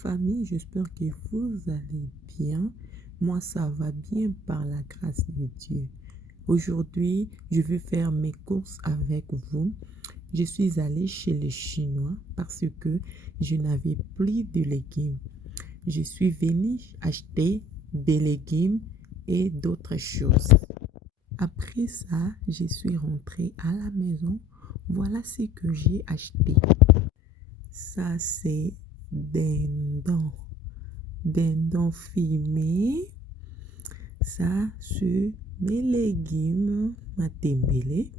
famille, j'espère que vous allez bien. Moi, ça va bien par la grâce de Dieu. Aujourd'hui, je vais faire mes courses avec vous. Je suis allée chez les Chinois parce que je n'avais plus de légumes. Je suis venue acheter des légumes et d'autres choses. Après ça, je suis rentrée à la maison. Voilà ce que j'ai acheté. Ça, c'est dindon. Dindon fumé. Ça, c'est mes légumes. Matembele.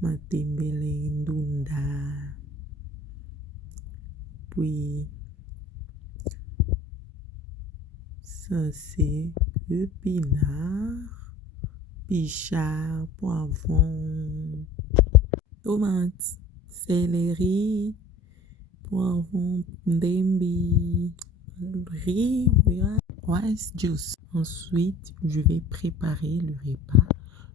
Matembele ndunda. Puis, ça, c'est épinards, pichard, poivron, tomates, céleri, poivron, ndembi, riz, rice juice. Ensuite, je vais préparer le repas.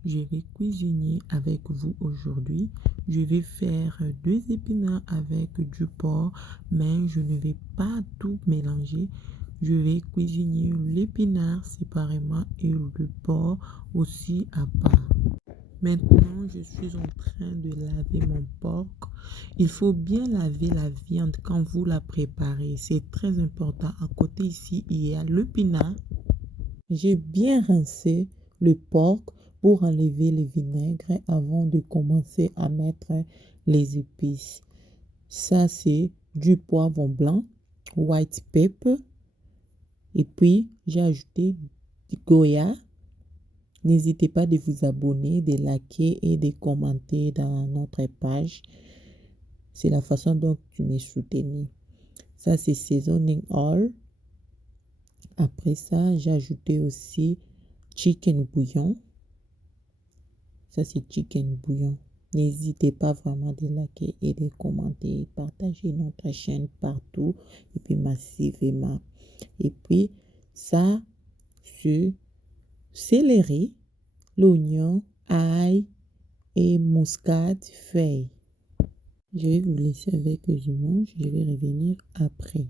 Je vais cuisiner avec vous aujourd'hui. Je vais faire 2 épinards avec du porc, mais je ne vais pas tout mélanger. Je vais cuisiner l'épinard séparément et le porc aussi à part. Maintenant, je suis en train de laver mon porc. Il faut bien laver la viande quand vous la préparez. C'est très important. À côté ici, il y a l'épinard. J'ai bien rincé le porc pour enlever le vinaigre avant de commencer à mettre les épices. Ça, c'est du poivron blanc, white pepper. Et puis, j'ai ajouté du goya. N'hésitez pas de vous abonner, de liker et de commenter dans notre page. C'est la façon dont tu me soutenir. Ça, c'est seasoning oil. Après ça, j'ai ajouté aussi chicken bouillon. Ça, c'est chicken bouillon. N'hésitez pas vraiment de liker et de commenter et partager notre chaîne partout. Et puis massivement. Et puis, ça, c'est céleri, l'oignon, ail et muscade feuille. Je vais vous laisser avec le mange. Je vais revenir après.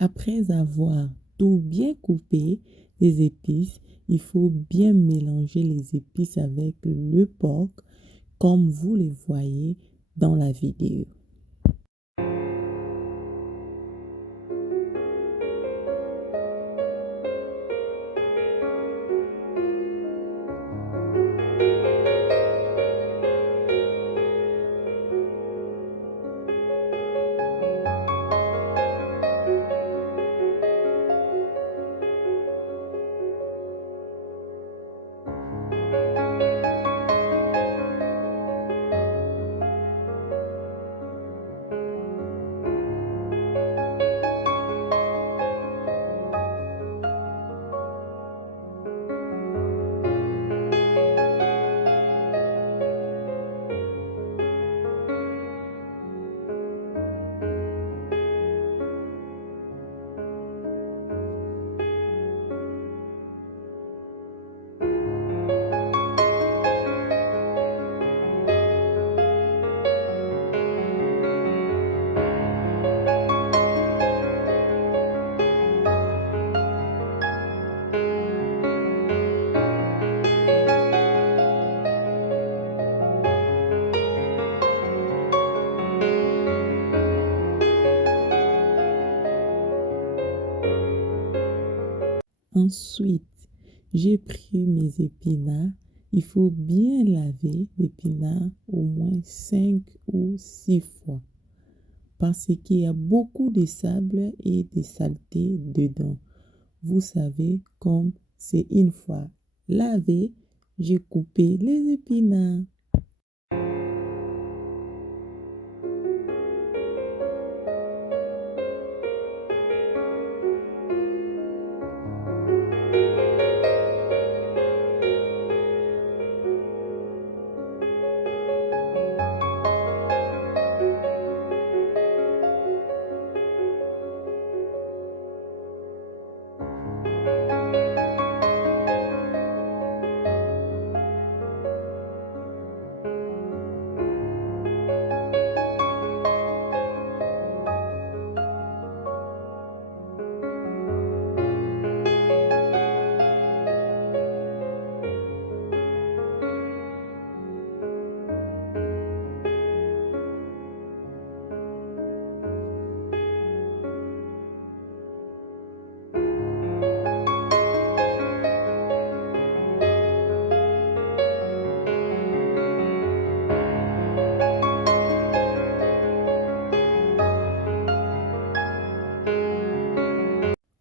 Après avoir tout bien coupé les épices, il faut bien mélanger les épices avec le porc comme vous le voyez dans la vidéo. Ensuite, j'ai pris mes épinards. Il faut bien laver l'épinard au moins 5 ou 6 fois parce qu'il y a beaucoup de sable et de saleté dedans. Vous savez, comme c'est une fois lavé, j'ai coupé les épinards.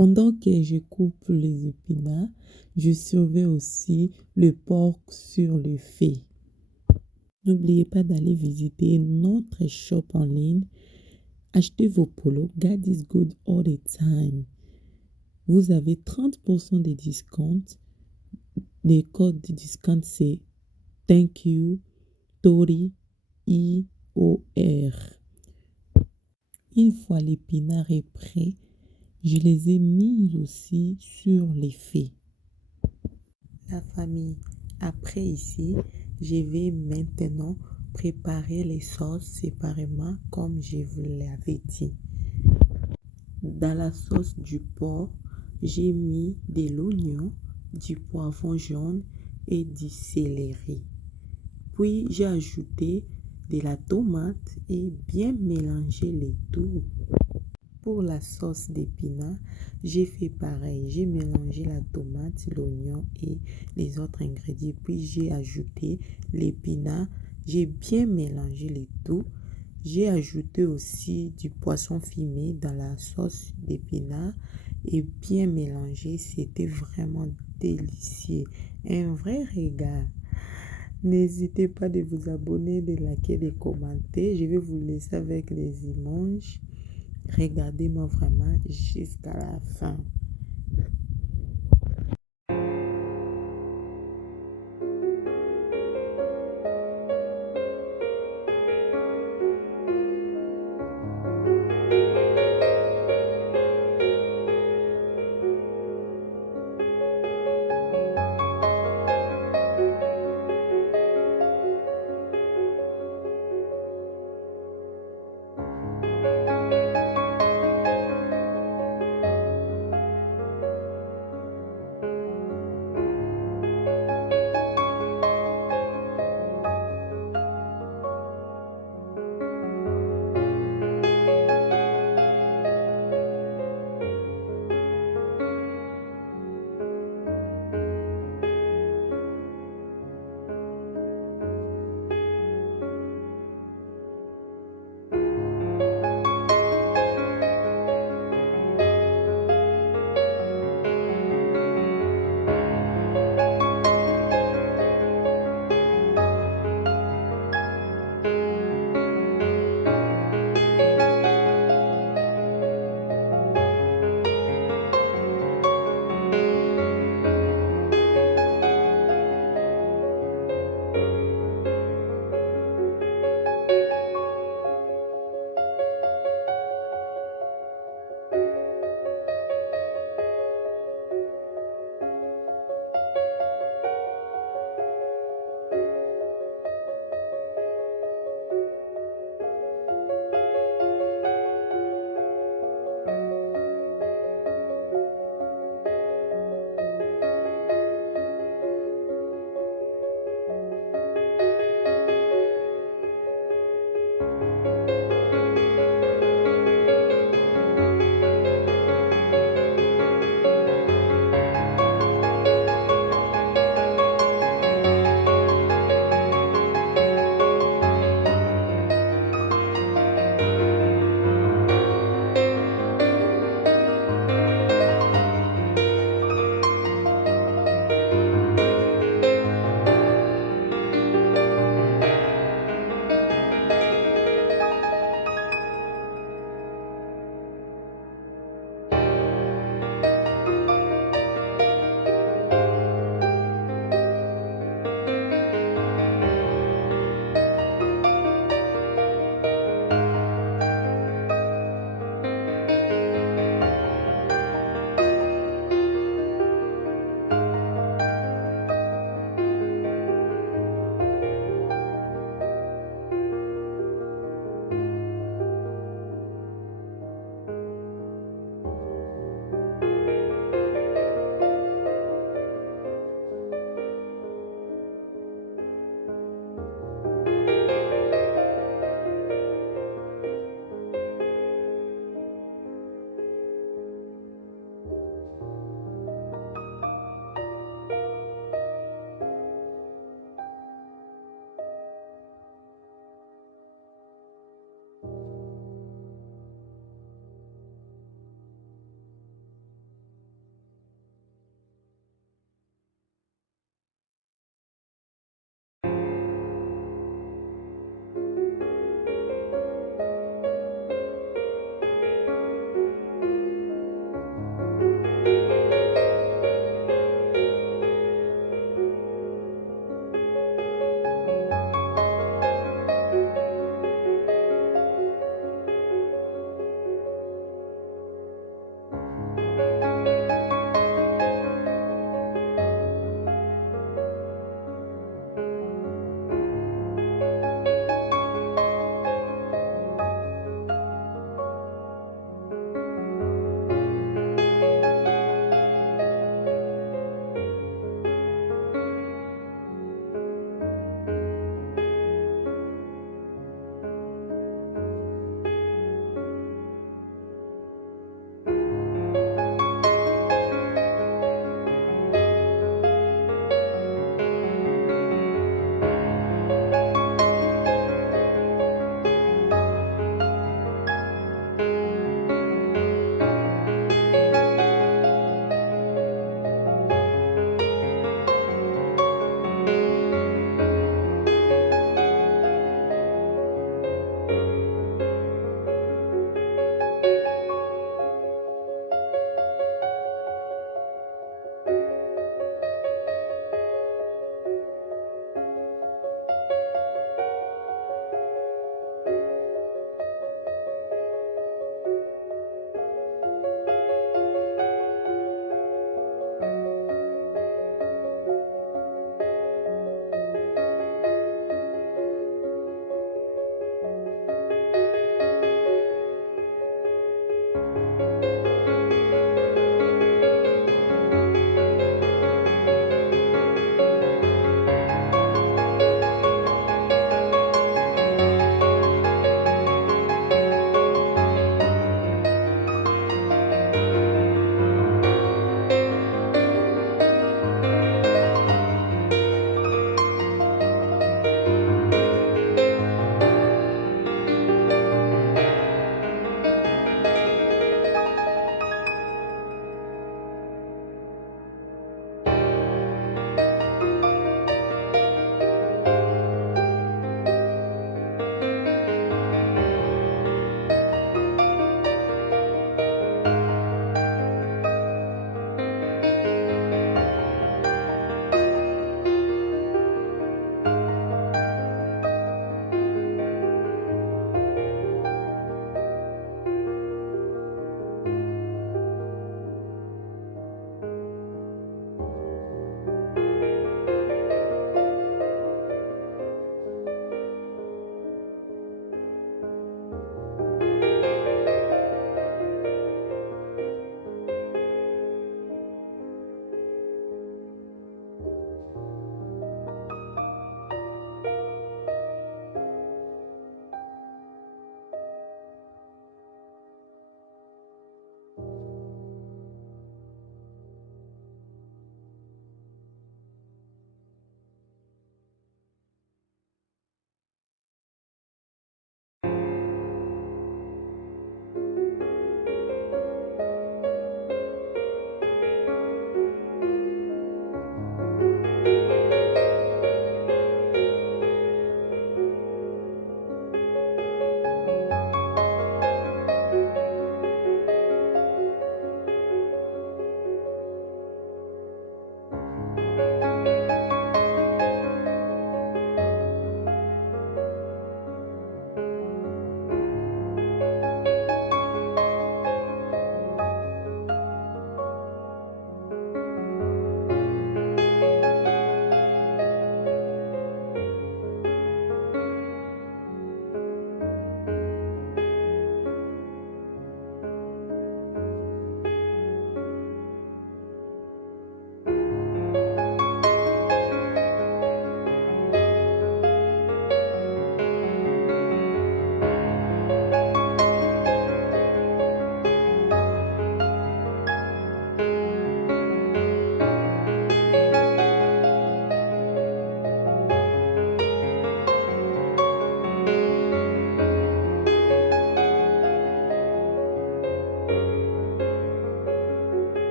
Pendant que je coupe les épinards, je surveille aussi le porc sur le feu. N'oubliez pas d'aller visiter notre shop en ligne. Achetez vos polos. God is good all the time. Vous avez 30% de discount. Le code de discount, c'est Thank you, Tori, IOR. Une fois l'épinard est prêt, je les ai mis aussi sur les feux. La famille, après ici, je vais maintenant préparer les sauces séparément comme je vous l'avais dit. Dans la sauce du porc, j'ai mis de l'oignon, du poivron jaune et du céleri. Puis j'ai ajouté de la tomate et bien mélangé le tout. Pour la sauce d'épinards, j'ai fait pareil. J'ai mélangé la tomate, l'oignon et les autres ingrédients. Puis j'ai ajouté l'épinard. J'ai bien mélangé le tout. J'ai ajouté aussi du poisson fumé dans la sauce d'épinards et bien mélangé. C'était vraiment délicieux. Un vrai régal. N'hésitez pas de vous abonner, de liker, de commenter. Je vais vous laisser avec les images. Regardez-moi vraiment jusqu'à la fin.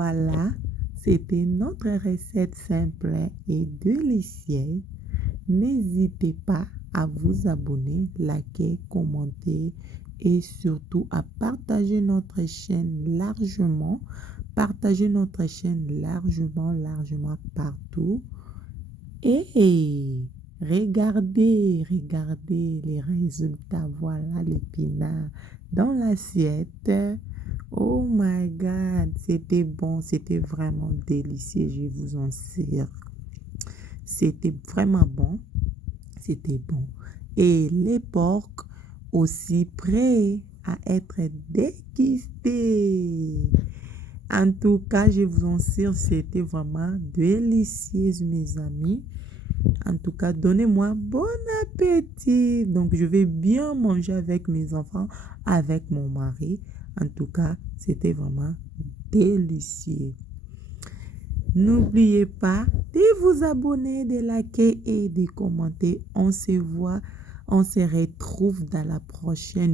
Voilà, c'était notre recette simple et délicieuse. N'hésitez pas à vous abonner, liker, commenter et surtout à partager notre chaîne largement. Partagez notre chaîne largement partout. Et regardez les résultats. Voilà l'épinard dans l'assiette. Oh my God, c'était bon, c'était vraiment délicieux, je vous en assure. C'était vraiment bon, c'était bon. Et les porcs aussi prêts à être dégustés. En tout cas, je vous en assure, c'était vraiment délicieux, mes amis. En tout cas, donnez-moi bon appétit. Donc, je vais bien manger avec mes enfants, avec mon mari. En tout cas, c'était vraiment délicieux. N'oubliez pas de vous abonner, de liker et de commenter. On se voit, on se retrouve dans la prochaine.